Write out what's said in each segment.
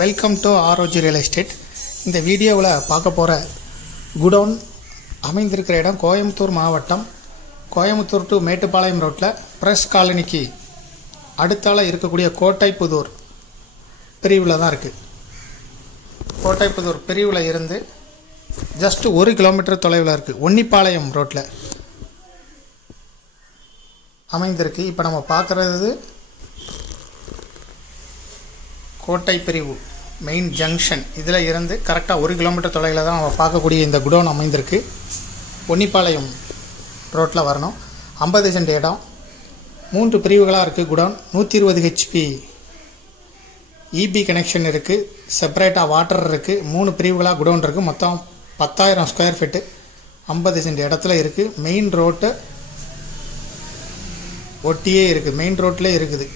Welcome to ROG real estate. இந்த வீடியோவில் பார்க்க போகிற குடோன் அமைந்திருக்கிற இடம் கோயம்புத்தூர் மாவட்டம், கோயம்புத்தூர் டு மேட்டுப்பாளையம் ரோட்டில் பிரஸ் காலனிக்கு அடுத்தால இருக்கக்கூடிய கோட்டைப்புதூர் பிரிவில் தான் இருக்குது. கோட்டைப்புதூர் பிரிவில் இருந்து ஜஸ்ட் 1 கிலோமீட்டர் தொலைவில் இருக்குது. ஒன்னிப்பாளையம் ரோட்டில் அமைந்திருக்கு. இப்போ நம்ம பார்க்குறது கோட்டை பிரிவு மெயின் ஜங்ஷன். இதில் இருந்து கரெக்டாக 1 கிலோமீட்டர் தொலைவில் தான் நம்ம பார்க்கக்கூடிய இந்த குடோன் அமைந்திருக்கு. ஒன்னிப்பாளையம் ரோட்டில் வரணும். 50 சென்ட் இடம், 3 பிரிவுகளாக இருக்குது. குடோன் 120 ஹெச்பி இபி கனெக்ஷன் இருக்குது. செப்பரேட்டாக வாட்டர் இருக்குது. 3 பிரிவுகளாக குடோன் இருக்குது. மொத்தம் 10,000 ஸ்கொயர் ஃபீட்டு 50 சென்ட் இடத்துல இருக்குது. மெயின் ரோட்டு ஒட்டியே இருக்குது. மெயின் ரோட்டிலே இருக்குது.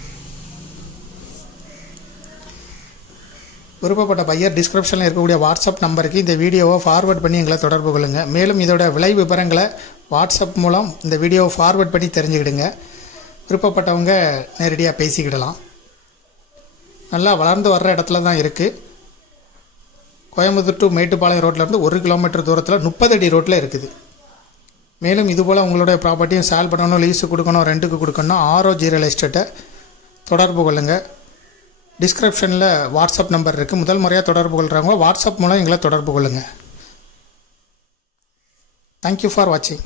விருப்பப்பட்ட பையர் டிஸ்கிரிப்ஷனில் இருக்கக்கூடிய வாட்ஸ்அப் நம்பருக்கு இந்த வீடியோவை ஃபார்வேர்ட் பண்ணி எங்களை தொடர்பு கொள்ளுங்கள். மேலும் இதோட விலை விவரங்களை வாட்ஸ்அப் மூலம் இந்த வீடியோவை ஃபார்வேர்ட் பண்ணி தெரிஞ்சுக்கிடுங்க. விருப்பப்பட்டவங்க நேரடியாக பேசிக்கிடலாம். நல்லா வளர்ந்து வர்ற இடத்துல தான் இருக்குது. கோயம்புத்தூர் டு மேட்டுப்பாளையம் ரோட்லேருந்து 1 கிலோமீட்டர் தூரத்தில் 30 அடி ரோட்டில் இருக்குது. மேலும் இதுபோல் உங்களுடைய ப்ராப்பர்ட்டியும் சேல் பண்ணணும், லீஸு கொடுக்கணும், ரெண்ட்டுக்கு கொடுக்கணும், ஆர்ஓஜி ரியல் எஸ்டேட்டை தொடர்பு கொள்ளுங்கள். டிஸ்கிரிப்ஷனில் வாட்ஸ்அப் நம்பர் இருக்குது. முதல் முறையாக தொடர்பு கொள்கிறவங்க வாட்ஸ்அப் மூலம் எங்களை தொடர்பு கொள்ளுங்கள். தேங்க்யூ ஃபார் வாட்சிங்.